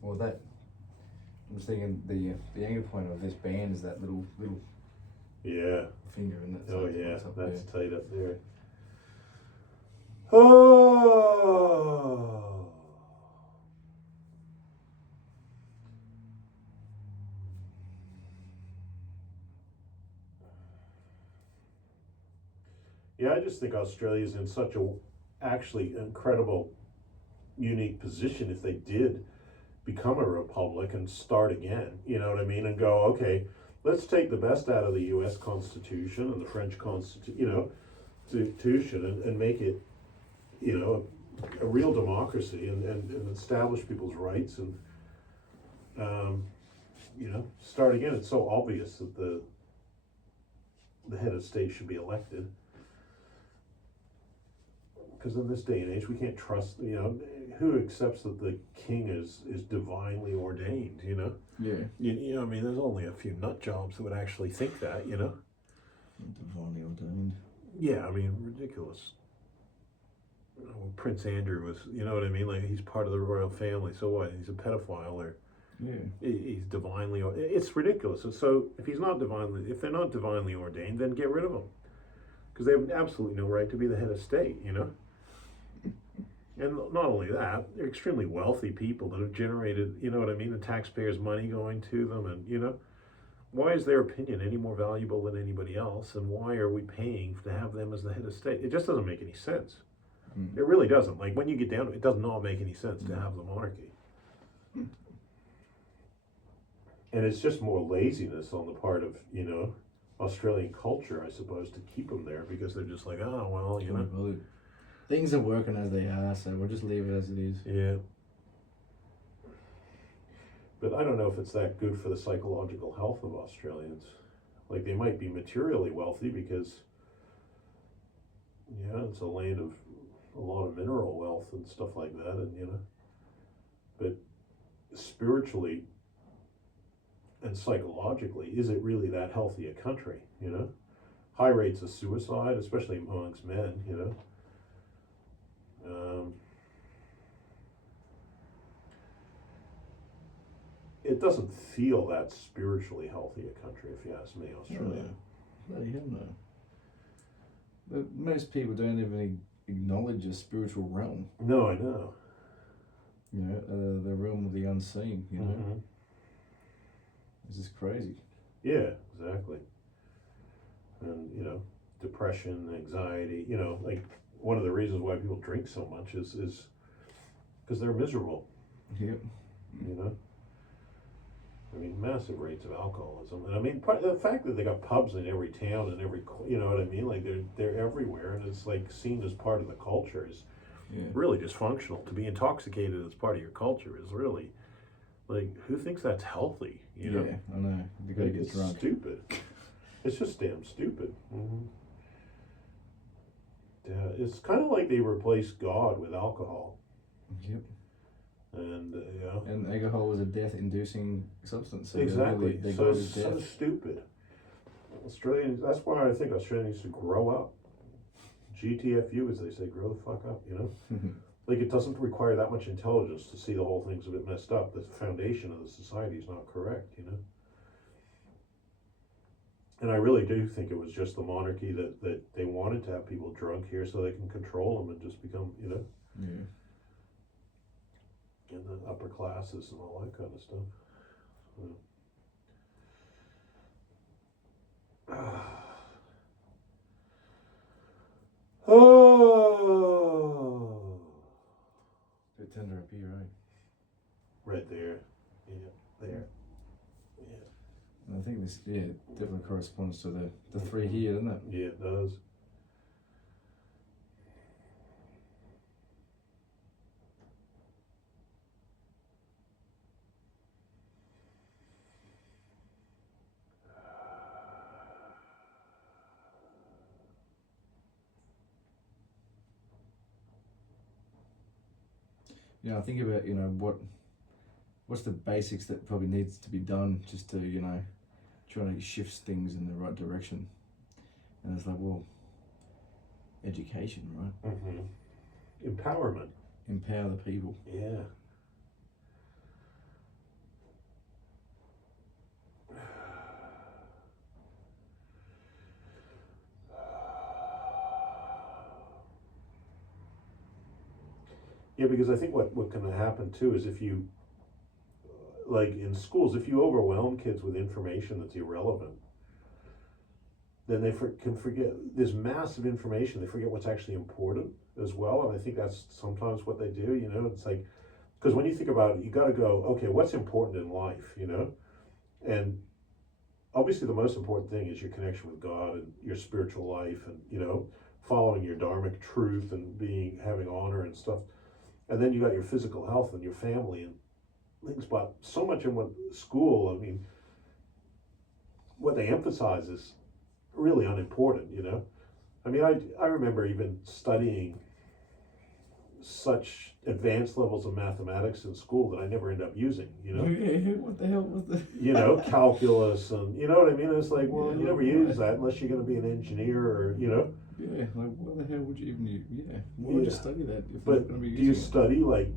Well, that I'm just thinking the anchor point of this band is that little Yeah. finger, and that's Oh like yeah, what's up that's there. tight up there. Oh. Yeah, I just think Australia's in such a actually incredible, unique position if they did become a republic and start again. You know what I mean? And go, okay, let's take the best out of the U.S. Constitution and the French Constitution, and make it, a real democracy and establish people's rights and, start again. It's so obvious that the head of state should be elected. Because in this day and age, we can't trust, who accepts that the king is divinely ordained, Yeah. I mean, there's only a few nut jobs that would actually think that, Divinely ordained. Yeah, I mean, ridiculous. Prince Andrew was, you know what I mean? Like, he's part of the royal family, so what? He's a pedophile, or Yeah. he's divinely, it's ridiculous. And so, if they're not divinely ordained, then get rid of them. Because they have absolutely no right to be the head of state, And not only that, they're extremely wealthy people that have generated, you know what I mean, the taxpayers' money going to them. And, why is their opinion any more valuable than anybody else? And why are we paying to have them as the head of state? It just doesn't make any sense. It really doesn't. Like, when you get down to it, it does not make any sense to have the monarchy. And it's just more laziness on the part of, Australian culture, I suppose, to keep them there, because they're just like, oh, well, Well, things are working as they are, so we'll just leave it as it is. Yeah. But I don't know if it's that good for the psychological health of Australians. Like, they might be materially wealthy because, it's a land of a lot of mineral wealth and stuff like that, and, but spiritually and psychologically, is it really that healthy a country, High rates of suicide, especially amongst men, it doesn't feel that spiritually healthy a country, if you ask me, Australia. Bloody hell no. But most people don't even acknowledge a spiritual realm. No, I know. The realm of the unseen, Mm-hmm. This is crazy. Yeah, exactly. And, depression, anxiety, like, one of the reasons why people drink so much is because they're miserable. Yep. I mean, massive rates of alcoholism. And I mean, the fact that they got pubs in every town and every, you know what I mean? Like, they're everywhere, and it's like seen as part of the culture is really dysfunctional. To be intoxicated as part of your culture is really, like, who thinks that's healthy? I know. The guy gets drunk. It's stupid. It's just damn stupid. Mm-hmm. Yeah, it's kind of like they replaced God with alcohol. Yep. And and alcohol was a death-inducing substance. So exactly. So stupid. Australians. That's why I think Australians need to grow up. GTFU, as they say, grow the fuck up. Like, it doesn't require that much intelligence to see the whole thing's a bit messed up. The foundation of the society is not correct. And I really do think it was just the monarchy that they wanted to have people drunk here so they can control them and just become, in the upper classes and all that kind of stuff. Oh, bit tender up here, right? Right there. Yeah, there. Yeah. And I think this, definitely corresponds to the three here, doesn't it? Yeah, it does. I think about, what's the basics that probably needs to be done just to, try to shift things in the right direction. And it's like, well, education, right? Mm-hmm. Empowerment. Empower the people. Yeah. Yeah, because I think what can happen too is if you, like in schools, if you overwhelm kids with information that's irrelevant, then they can forget. There's massive information. They forget what's actually important as well, and I think that's sometimes what they do. You know, it's like, because when you think about it, you got to go, okay, what's important in life? You know, and obviously the most important thing is your connection with God and your spiritual life, and you know, following your dharmic truth and having honor and stuff. And then you got your physical health and your family and things. But so much in what school, I mean, what they emphasize is really unimportant, you know. I mean, I remember even studying such advanced levels of mathematics in school that I never end up using, you know. What the hell was the? You know, calculus and, you know what I mean? It's like, well, Yeah, you never use that unless you're going to be an engineer or, you know. Yeah, like what the hell would you even use? Yeah, why would you study that if you're But not going to be do you using study like,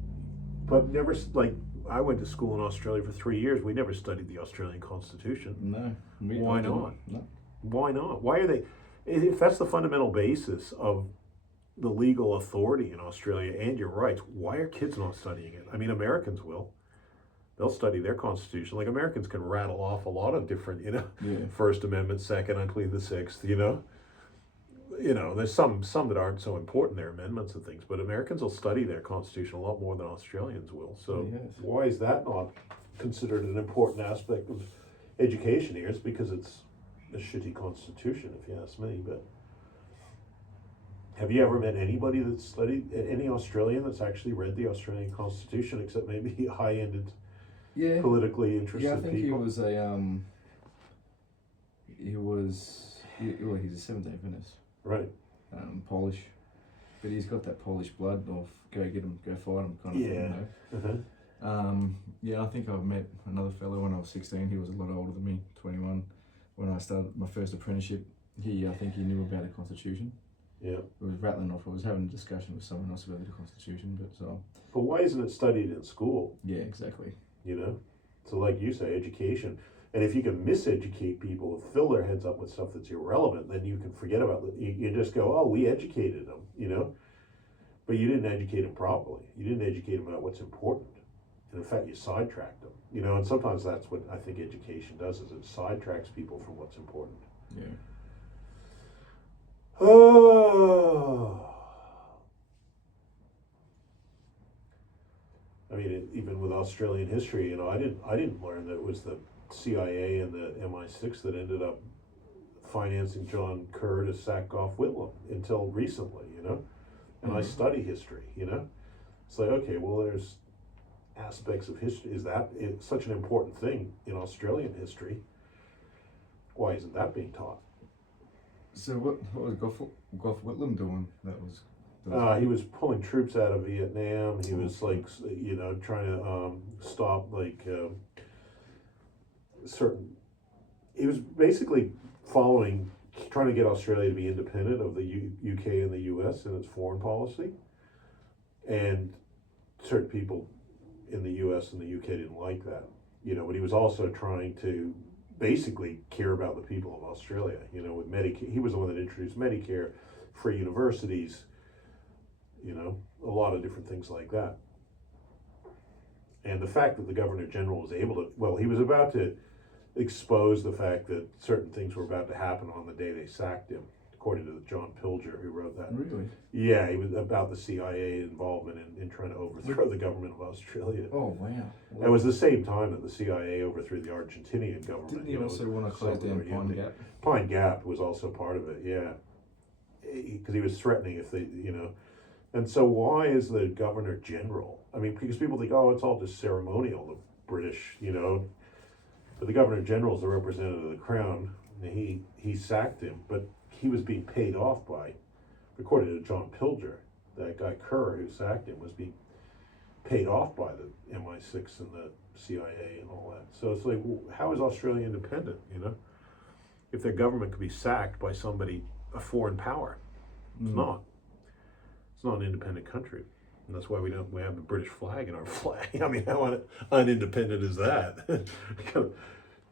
but never, like, I went to school in Australia for 3 years. We never studied the Australian Constitution. it? No. Why I didn't. not? No. Why not? Why are they, if that's the fundamental basis of the legal authority in Australia and your rights, why are kids not studying it? I mean, Americans will. They'll study their Constitution. Like, Americans can rattle off a lot of different, you know, Yeah. First Amendment, Second, I plead the Sixth, you know. You know, there's some that aren't so important, their amendments and things, but Americans will study their Constitution a lot more than Australians will. So Yes. why is that not considered an important aspect of education here? It's because it's a shitty Constitution, if you ask me. But have you ever met anybody that's studied, any Australian that's actually read the Australian Constitution, except maybe high-ended, Yeah. politically interested Yeah, I think people? he was a well, he's a Seventh-day Adventist, Right. Polish, but he's got that Polish blood of go get him, go fight him kind of thing. Yeah. You know? Yeah, I think I've met another fellow when I was 16. He was a lot older than me, 21. When I started my first apprenticeship, I think he knew about the Constitution. Yeah. It was rattling off. I was having a discussion with someone else about the Constitution, but so. But why isn't it studied in school? Yeah, exactly. You know, so like you say, education. And if you can miseducate people, fill their heads up with stuff that's irrelevant, then you can forget about it. You just go, oh, we educated them, you know, but you didn't educate them properly. You didn't educate them about what's important. And in fact, you sidetracked them, you know, and sometimes that's what I think education does, is it sidetracks people from what's important. Yeah. Oh. I mean, even with Australian history, you know, I didn't learn that it was the CIA and the MI6 that ended up financing John Kerr to sack Gough Whitlam until recently, you know. And I study history, you know. It's like, okay, well, there's aspects of history. Is that such an important thing in Australian history? Why isn't that being taught? So what was Gough Whitlam doing? That was he was pulling troops out of Vietnam. He was like, you know, trying to stop like certain. He was basically trying to get Australia to be independent of the UK and the US in its foreign policy, and certain people in the US and the UK didn't like that, you know. But he was also trying to basically care about the people of Australia, you know, with Medicare. He was the one that introduced Medicare, free universities, you know, a lot of different things like that. And the fact that the Governor General was able to, well, he was about to expose the fact that certain things were about to happen on the day they sacked him, according to John Pilger, who wrote that. Really? Yeah, he was about the CIA involvement in trying to overthrow the government of Australia. Oh wow! It was the same time that the CIA overthrew the Argentinian government. Didn't he also want to close down Pine Gap? Pine Gap was also part of it, yeah, because he was threatening if they, you know. And so why is the Governor General? I mean, because people think, oh, it's all just ceremonial, the British, you know. But the Governor General is the representative of the Crown. And he sacked him, but he was being paid off by, according to John Pilger, that guy Kerr who sacked him was being paid off by the MI6 and the CIA and all that. So it's like, well, how is Australia independent, you know? If their government could be sacked by somebody, a foreign power. It's not. It's not an independent country. And that's why we have the British flag in our flag. I mean, how unindependent is that?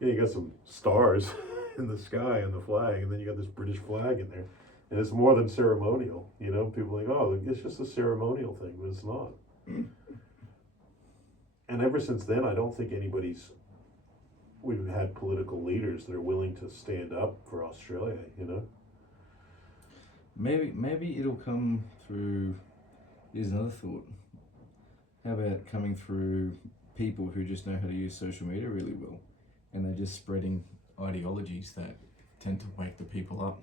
You got some stars in the sky on the flag, and then you got this British flag in there. And it's more than ceremonial, you know? People think, oh, it's just a ceremonial thing, but it's not. And ever since then, I don't think we've had political leaders that are willing to stand up for Australia, you know? Maybe it'll come through. Here's another thought. How about coming through people who just know how to use social media really well, and they're just spreading ideologies that tend to wake the people up.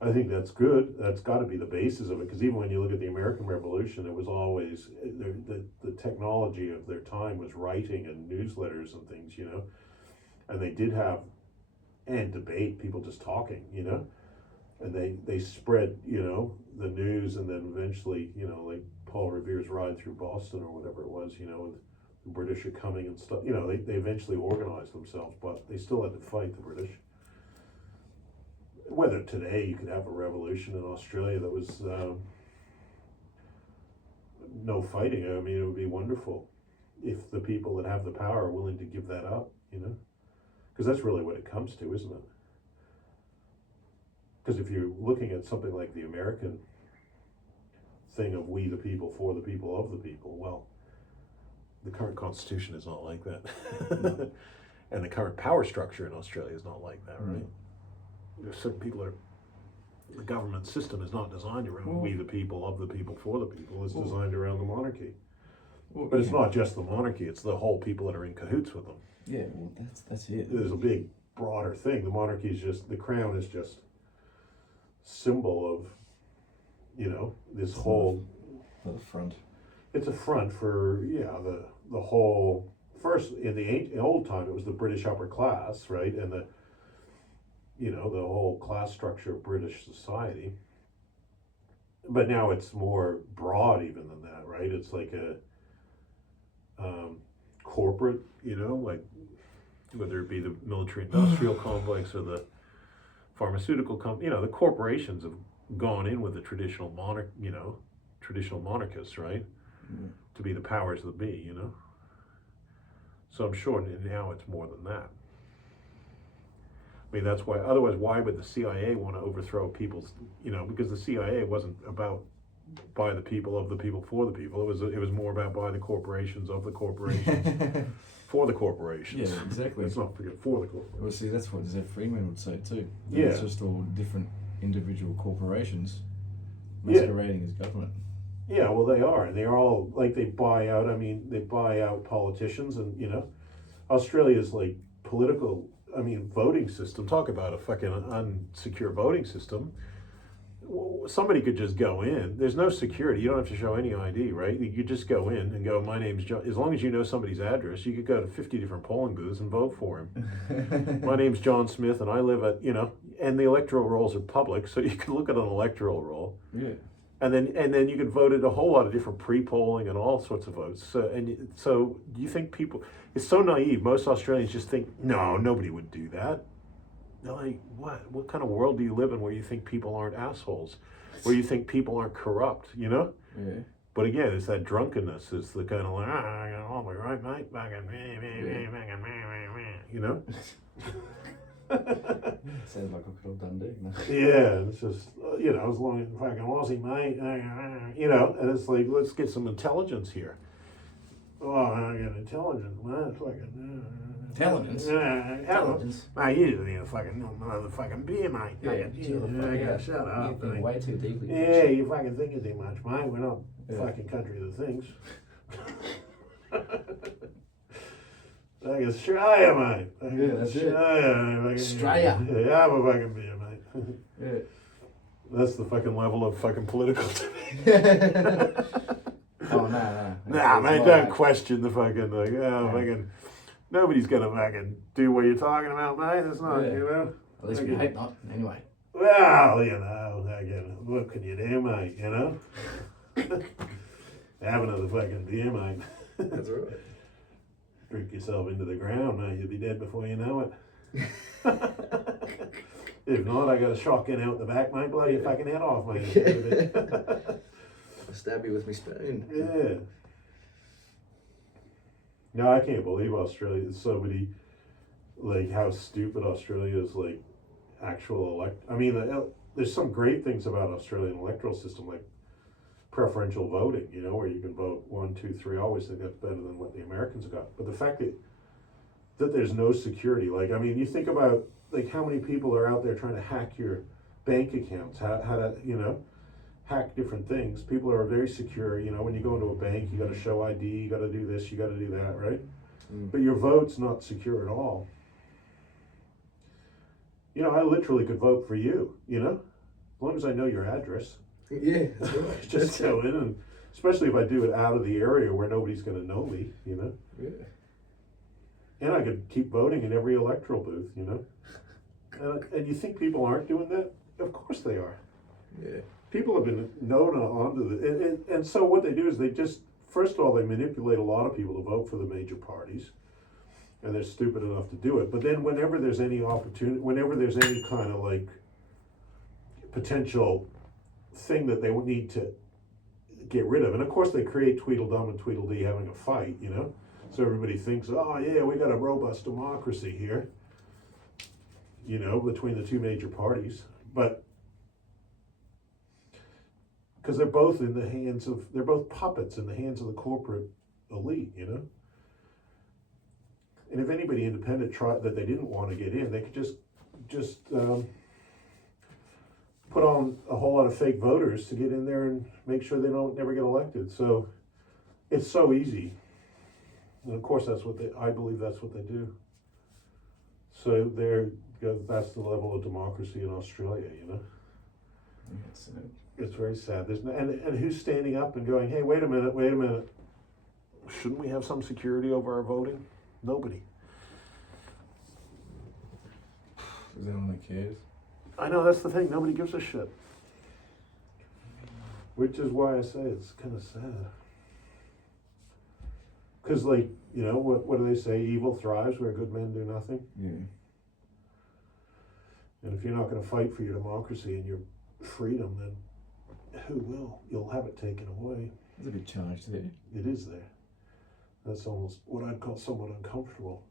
I think that's good. That's got to be the basis of it, because even when you look at the American Revolution, it was always the technology of their time was writing and newsletters and things, you know, and they did have and debate, people just talking, you know, and they spread, you know, the news, and then eventually, you know, like Paul Revere's ride through Boston or whatever it was, you know, the British are coming and stuff, you know, they eventually organized themselves, but they still had to fight the British. Whether today you could have a revolution in Australia that was no fighting, I mean, it would be wonderful if the people that have the power are willing to give that up, you know, because that's really what it comes to, isn't it? Because if you're looking at something like the American thing of we the people, for the people, of the people, well, the current constitution is not like that. No. And the current power structure in Australia is not like that, right? There's certain people that the government system is not designed around we the people, of the people, for the people. It's designed around the monarchy. But it's not just the monarchy, it's the whole people that are in cahoots with them. Yeah, well, that's it. There's a big, broader thing. The monarchy is just, the crown is just symbol of, you know, this whole... For the front. It's a front for, the whole... First, in the old time, it was the British upper class, right? And the, you know, the whole class structure of British society. But now it's more broad even than that, right? It's like a corporate, you know, like whether it be the military industrial complex or the pharmaceutical company, you know, the corporations have gone in with the traditional traditional monarchists, right? Mm. To be the powers that be, you know? So I'm sure now it's more than that. I mean, that's why, otherwise, why would the CIA want to overthrow people's, you know, because the CIA wasn't about by the people, of the people, for the people. It was more about by the corporations, of the corporations, for the corporations. Yeah, exactly. Let's not forget for the corporations. Well, see, that's what Zev Freeman would say too. Yeah. It's just all different individual corporations masquerading as government. Yeah, well, they are. They're all, like, they buy out politicians, and, you know, Australia's, like, voting system, talk about a fucking unsecure voting system. Somebody could just go in. There's no security. You don't have to show any ID, right? You could just go in and go, my name's John. As long as you know somebody's address, you could go to 50 different polling booths and vote for him. My name's John Smith, and I live at, you know, and the electoral rolls are public, so you can look at an electoral roll. Yeah. And then you could vote at a whole lot of different pre-polling and all sorts of votes. So do you think people? It's so naive. Most Australians just think, no, nobody would do that. They're like, what? What kind of world do you live in where you think people aren't assholes, where you think people aren't corrupt? You know? Yeah. But again, it's that drunkenness. It's the kind of like, oh, we're right, mate, you know. Sounds like a Crocodile Dundee. No? Yeah, it's just, you know, as long as fucking Aussie, mate, you know, and it's like, let's get some intelligence here. Oh, I got intelligence, man. Fucking Intelligence? Intelligence? Mate, you didn't even fucking motherfucking beer, mate. Shut up. You think way too deeply. Yeah, you fucking thinking too much, mate. We're not fucking country that thinks. Like Australia, mate. Yeah, that's it. Australia. Yeah, I'm a fucking beer, mate. Yeah. That's the fucking level of fucking political debate. Oh, no. Nah, mate, don't question the fucking, like, fucking, nobody's gonna fucking do what you're talking about, mate. It's not, you know. At least we hope not, anyway. Well, you know, again, what can you do, mate, you know? Have another fucking beer, mate. That's right. Drink yourself into the ground, mate. You'll be dead before you know it. If not, I got a shotgun out the back, mate. Blow your fucking head off, mate. I'll stab you with my spoon. Yeah. No, I can't believe Australia. There's so many, like, how stupid Australia is, like, actual I mean, there's some great things about Australian electoral system, like preferential voting, you know, where you can vote 1, 2, 3. I always think that's better than what the Americans got. But the fact that there's no security, like, I mean, you think about like how many people are out there trying to hack your bank accounts, how to, you know, hack different things. People are very secure, you know, when you go into a bank, you got to show ID, you got to do this, you got to do that, right? But your vote's not secure at all. You know, I literally could vote for you, you know, as long as I know your address. Yeah, that's right. Just go in, and especially if I do it out of the area where nobody's going to know me, you know. Yeah. And I could keep voting in every electoral booth, you know. And you think people aren't doing that? Of course they are. Yeah. People have been known onto the, and so what they do is they just, first of all, they manipulate a lot of people to vote for the major parties, and they're stupid enough to do it. But then whenever there's any opportunity, whenever there's any kind of like potential thing that they would need to get rid of, and of course they create Tweedledum and Tweedledee having a fight, you know. So everybody thinks, oh yeah, we got a robust democracy here, you know, between the two major parties. But because they're both in the hands of, they're both puppets in the hands of the corporate elite, you know. And if anybody independent tried that they didn't want to get in, they could just put on a whole lot of fake voters to get in there and make sure they don't never get elected. So it's so easy. And of course, I believe that's what they do. So that's the level of democracy in Australia, you know. It's very sad. There's no, and who's standing up and going, hey, wait a minute. Shouldn't we have some security over our voting? Nobody. Because no one cares. I know, that's the thing. Nobody gives a shit. Which is why I say it's kind of sad. Because, like, you know, what do they say? Evil thrives where good men do nothing. Yeah. And if you're not going to fight for your democracy and your freedom, then who will? You'll have it taken away. There's a bit charged there. It is there. That's almost what I'd call somewhat uncomfortable.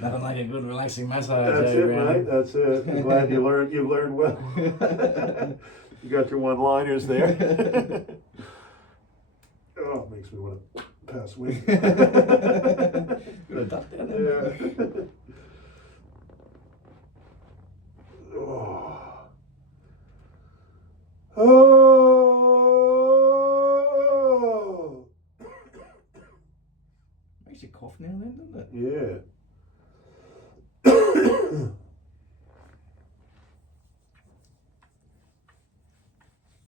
Nothing like a good relaxing massage. That's it, mate. That's it. I'm glad you've learned well. You got your one-liners there. Oh, it makes me want to pass away. Got a duck down there. Yeah. Oh. Oh. Makes you cough now and then, doesn't it? Yeah.